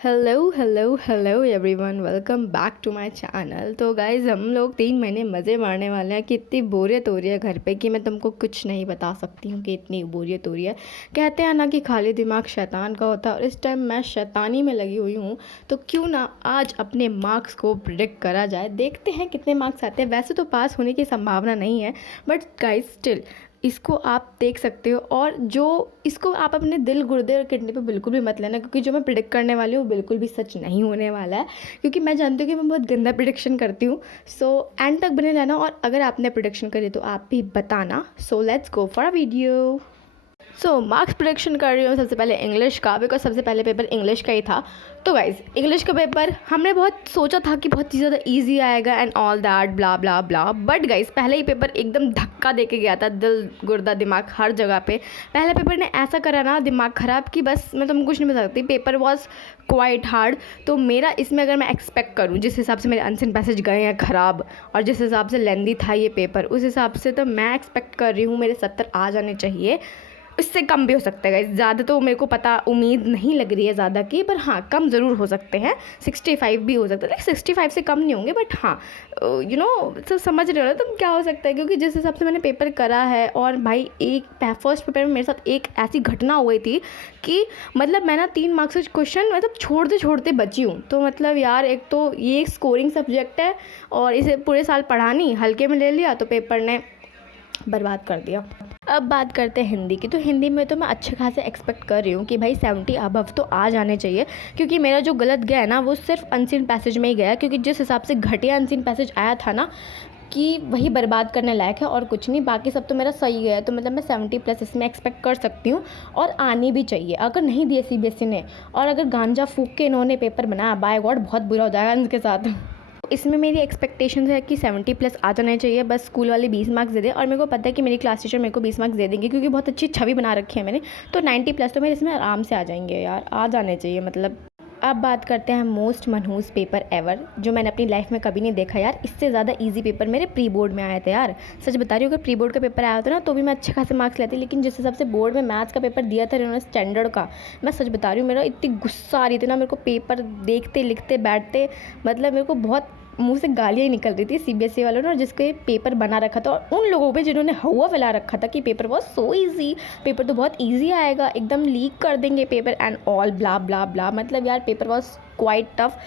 Hello hello hello everyone, welcome back to my channel. तो guys, हम लोग 3 महीने मज़े मारने वाले हैं कि इतनी बोरियत हो रही है घर पे कि मैं तुमको कुछ नहीं बता सकती हूँ कि इतनी बोरियत हो रही है। कहते हैं ना कि खाली दिमाग शैतान का होता है, और इस टाइम मैं शैतानी में लगी हुई हूँ। तो क्यों ना आज अपने मार्क्स को प्रिडिक्ट करा जाए, देखते हैं कितने मार्क्स आते हैं। वैसे तो पास होने की संभावना नहीं है, बट गाइज स्टिल इसको आप देख सकते हो। और जो इसको आप अपने दिल गुर्दे और किडनी पे बिल्कुल भी मत लेना, क्योंकि जो मैं प्रिडिक्ट करने वाली हूँ वो बिल्कुल भी सच नहीं होने वाला है। क्योंकि मैं जानती हूँ कि मैं बहुत गंदा प्रिडिक्शन करती हूँ। सो एंड तक बने रहना, और अगर आपने प्रिडिक्शन करी तो आप भी बताना। So let's go for a video. Marks prediction कर रही हूँ सबसे पहले इंग्लिश का, बिकॉज सबसे पहले पेपर इंग्लिश का ही था। तो गाइज, इंग्लिश का पेपर हमने बहुत सोचा था कि बहुत ही ज़्यादा इजी आएगा and all that blah blah blah, but guys पहले ही पेपर एकदम धक्का दे के गया था, दिल गुर्दा दिमाग हर जगह पे। पहले पेपर ने ऐसा करा ना दिमाग ख़राब कि बस मैं तुमको कुछ नहीं बता सकती। Paper was quite hard. तो मेरा इसमें अगर मैं एक्सपेक्ट करूँ, जिस हिसाब से मेरे अनसेंट पैसेज गए हैं ख़राब, और जिस हिसाब से लेंदी था ये पेपर, उस हिसाब से तो मैं एक्सपेक्ट कर रही हूँ मेरे 70 आ जाने चाहिए। इससे कम भी हो सकता है गाइस, ज़्यादा तो मेरे को पता उम्मीद नहीं लग रही है ज़्यादा की, पर हाँ कम ज़रूर हो सकते हैं। 65 भी हो सकता है, लाइक 65 से कम नहीं होंगे, बट हाँ सब समझ रहे हो ना तुम क्या हो सकता है। क्योंकि जिस हिसाब से मैंने पेपर करा है, और भाई फर्स्ट पेपर में मेरे साथ एक ऐसी घटना हो गई थी कि मतलब मैं ना 3 मार्क्स से क्वेश्चन मतलब छोड़ते छोड़ते बची हूँ। तो मतलब यार, एक तो ये स्कोरिंग सब्जेक्ट है और इसे पूरे साल पढ़ा नहीं, हल्के में ले लिया तो पेपर ने बर्बाद कर दिया। अब बात करते हैं हिंदी की। तो हिंदी में तो मैं अच्छे खासे एक्सपेक्ट कर रही हूँ कि भाई 70 अबव तो आ जाने चाहिए। क्योंकि मेरा जो गलत गया है ना, वो सिर्फ अनसीन पैसेज में ही गया। क्योंकि जिस हिसाब से घटिया अनसीन पैसेज आया था ना, कि वही बर्बाद करने लायक है और कुछ नहीं। बाकी सब तो मेरा सही गया है। तो मतलब मैं 70+ इसमें एक्सपेक्ट कर सकती हूँ, और आनी भी चाहिए। अगर नहीं दिए सीबीएसई ने, और अगर गांजा फूक के इन्होंने पेपर बनाया, बाय गॉड बहुत बुरा हो जाएगा इनके साथ। इसमें मेरी एक्सपेक्टेशन है कि 70+ आ जाना चाहिए। बस स्कूल वाले 20 मार्क्स दे दें, और मेरे को पता है कि मेरी क्लास टीचर मेरे को 20 मार्क्स दे देंगे, क्योंकि बहुत अच्छी छवि बना रखी है मैंने। तो 90+ तो मेरे इसमें आराम से आ जाएंगे यार, आ जाने चाहिए मतलब। अब बात करते हैं मोस्ट मनहूस पेपर एवर, जो मैंने अपनी लाइफ में कभी नहीं देखा यार। इससे ज़्यादा इजी पेपर मेरे प्री बोर्ड में आए थे यार। सच बता रही हूँ, अगर प्री बोर्ड का पेपर आया होता ना तो भी मैं अच्छे खासे मार्क्स लेती। लेकिन जिस हिसाब से बोर्ड में मैथ्स का पेपर दिया था इन्होंने स्टैंडर्ड का, मैं सच बता रही हूँ, मेरा इतनी गुस्सा आ रही थी ना मेरे को पेपर देखते लिखते बैठते। मतलब मेरे को बहुत मुंह से गालियाँ ही निकल रही थी सीबीएसई वालों ने, और जिसके पेपर बना रखा था, और उन लोगों पे जिन्होंने हवा फैला रखा था कि पेपर बहुत सो इजी, पेपर तो बहुत इजी आएगा, एकदम लीक कर देंगे पेपर एंड ऑल ब्ला ब्ला ब्ला। मतलब यार पेपर वॉज क्वाइट टफ।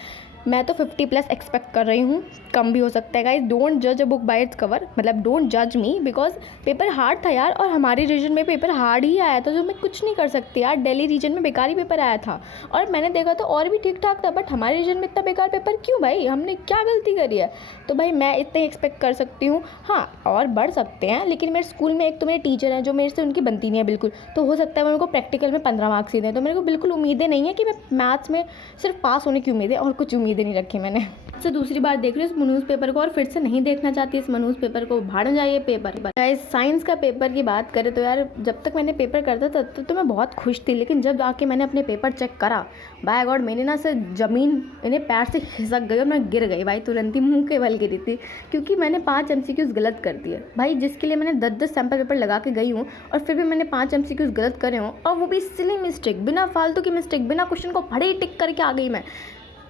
मैं तो 50+ एक्सपेक्ट कर रही हूँ, कम भी हो सकता है गाइस। डोंट जज a book by its cover, मतलब डोंट जज मी, बिकॉज पेपर हार्ड था यार। और हमारे रीजन में पेपर हार्ड ही आया था, जो मैं कुछ नहीं कर सकती यार। दिल्ली रीजन में बेकार ही पेपर आया था, और मैंने देखा तो और भी ठीक ठाक था, बट हमारे रीजन में इतना बेकार पेपर क्यों भाई? हमने क्या गलती करी है? तो भाई मैं इतना ही एक्सपेक्ट कर सकती हूँ। हाँ, और बढ़ सकते हैं, लेकिन मेरे स्कूल में एक तो मेरे टीचर हैं जो मेरे से उनकी बनती नहीं है बिल्कुल। तो हो सकता है मैं उनको प्रैक्टिकल में 15 मार्क्स ही दें। तो मेरे को बिल्कुल उम्मीदें नहीं है कि मैं मैथ्स में सिर्फ पास होने की उम्मीद है, और कुछ उम्मीदें नहीं रखी मैंने। से दूसरी बार देख रही हूँ इस मनहूस पेपर को, और फिर से नहीं देखना चाहती इस मनहूस पेपर को। भाड़ में जाइए पेपर। साइंस का पेपर की बात करें तो यार, जब तक मैंने पेपर करता था तो मैं बहुत खुश थी। लेकिन जब आके मैंने अपने पेपर चेक करा, बाय गॉड मैंने ना से ज़मीन इन्हें पैर से खिसक गई और मैं गिर गई भाई, तुरंत ही मुँह के बल गिरी थी। क्योंकि मैंने 5 MCQs गलत कर दिए भाई, जिसके लिए मैंने 10-10 सैम्पल पेपर लगा के गई हूँ, और फिर भी मैंने 5 MCQs गलत करे हूँ। और वो भी सिली मिस्टेक, बिना फालतू की मिस्टेक, बिना क्वेश्चन को पढ़े ही टिक करके आ गई। मैं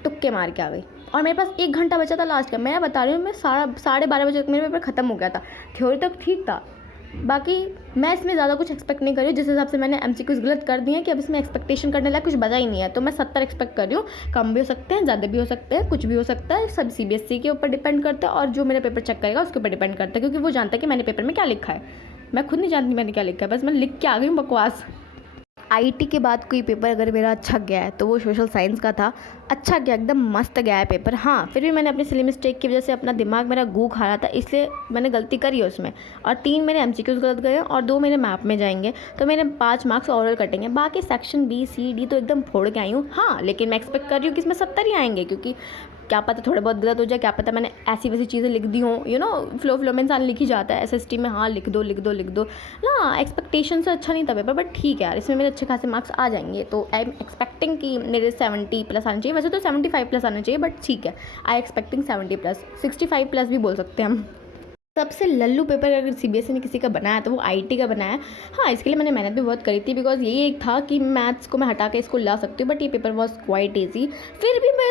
तुक्के मार के आ गई, और मेरे पास 1 घंटा बचा था लास्ट का। मैं बता रही हूँ, मैं 12:30 बजे तक मेरा पेपर ख़त्म हो गया था। थ्योरी तक ठीक था, बाकी मैं इसमें ज़्यादा कुछ एक्सपेक्ट नहीं कर रही हूँ। जिस हिसाब से मैंने MCQs गलत कर दिए हैं कि अब इसमें एक्सपेक्टेशन करने लायक कुछ बचा ही नहीं है। तो मैं 70 एक्सपेक्ट कर रही हूँ। कम भी हो सकते हैं, ज़्यादा भी हो सकते हैं, कुछ भी हो सकता है। सब CBSE के ऊपर डिपेंड करता है, और जो मेरा पेपर चेक करेगा उसके ऊपर डिपेंड करता है, क्योंकि वो जानता है कि मैंने पेपर में क्या लिखा है। मैं खुद नहीं जानती मैंने क्या लिखा है, बस मैं लिख के आ गई हूँ बकवास। आईटी के बाद कोई पेपर अगर मेरा अच्छा गया है तो वो सोशल साइंस का था। अच्छा गया, एकदम मस्त गया है पेपर। हाँ, फिर भी मैंने अपनी सिली मिस्टेक की वजह से अपना दिमाग मेरा गू खा रहा था, इसलिए मैंने गलती करी है उसमें। और 3 मेरे MCQs गलत गए और 2 मेरे मैप में जाएंगे, तो मेरे 5 मार्क्स ओवरऑल कटेंगे। बाकी सेक्शन B C D तो एकदम फोड़ के आई हूँ। हाँ, लेकिन मैं एक्सपेक्ट कर रही हूँ कि इसमें 70 ही आएंगे, क्योंकि क्या पता थोड़े बहुत गलत हो जाए, क्या पता मैंने ऐसी वैसी चीज़ें लिख दी हों। फ्लो में इंसान लिख ही जाता है SST में, हाँ लिख दो लिख दो लिख दो ना। एक्सपेक्टेशन से अच्छा नहीं था पेपर, बट ठीक है यार, इसमें मेरे अच्छे खासे मार्क्स आ जाएंगे। तो आई एम एक्सपेक्टिंग कि मेरे 70+ आने चाहिए। वैसे तो 75+ आने चाहिए, बट ठीक है, आई एक्सपेक्टिंग 70+, 65+ भी बोल सकते हैं हम। सबसे लल्लू पेपर अगर सीबीएसई ने किसी का बनाया तो वो आईटी का बनाया है। हाँ, इसके लिए मैंने मेहनत भी बहुत करी थी, बिकॉज ये एक था कि मैथ्स को मैं हटा के इसको ला सकती हूँ, बट ये पेपर वॉज क्वाइट ईजी। फिर भी मैं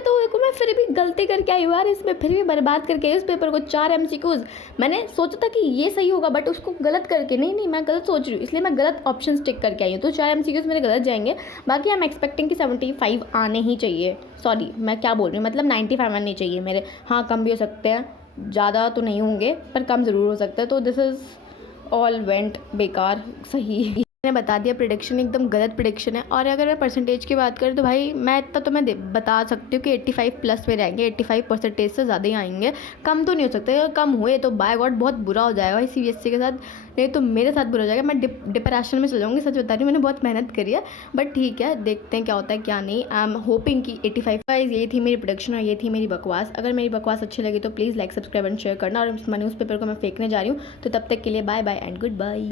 फिर भी गलती करके आई यार, इसमें फिर भी बर्बाद करके इस पेपर को 4 MCQs। मैंने सोचा था कि ये सही होगा, बट उसको गलत करके नहीं मैं गलत सोच रही हूँ, इसलिए मैं गलत ऑप्शन टिक करके आई हूँ, तो 4 MCQs मेरे गलत जाएंगे। बाकी आई एम एक्सपेक्टिंग कि 75 आने ही चाहिए। सॉरी, मैं क्या बोल रही हूँ, मतलब 95 आने चाहिए मेरे। हाँ, कम भी हो सकते हैं, ज़्यादा तो नहीं होंगे पर कम ज़रूर हो सकता है। तो दिस इज़ ऑल वेंट बेकार। सही मैंने बता दिया, प्रिडिक्शन एकदम गलत प्रिडिक्शन है। और अगर मैं परसेंटेज की बात करें तो भाई मैं इतना तो मैं बता सकती हूँ कि 85 प्लस में रहेंगे, 85% से ज़्यादा ही आएंगे, कम तो नहीं हो सकते। अगर कम हुए तो बाय गॉड बहुत बुरा हो जाएगा सीबीएसई के साथ, नहीं तो मेरे साथ बुरा हो जाएगा। मैं डिप्रेशन में चल जाऊँगी, सच बता रही हूँ। मैंने बहुत मेहनत करी है, बट ठीक है, देखते हैं क्या होता है क्या नहीं। आई एम होपिंग कि 85। गाइस, ये थी मेरी प्रोडक्शन और ये थी मेरी बकवास। अगर मेरी बकवास अच्छी लगी तो please like, subscribe and share करना। और न्यूज़पेपर को मैं फेंकने जा रही हूँ, तो तब तक के लिए bye bye and good bye.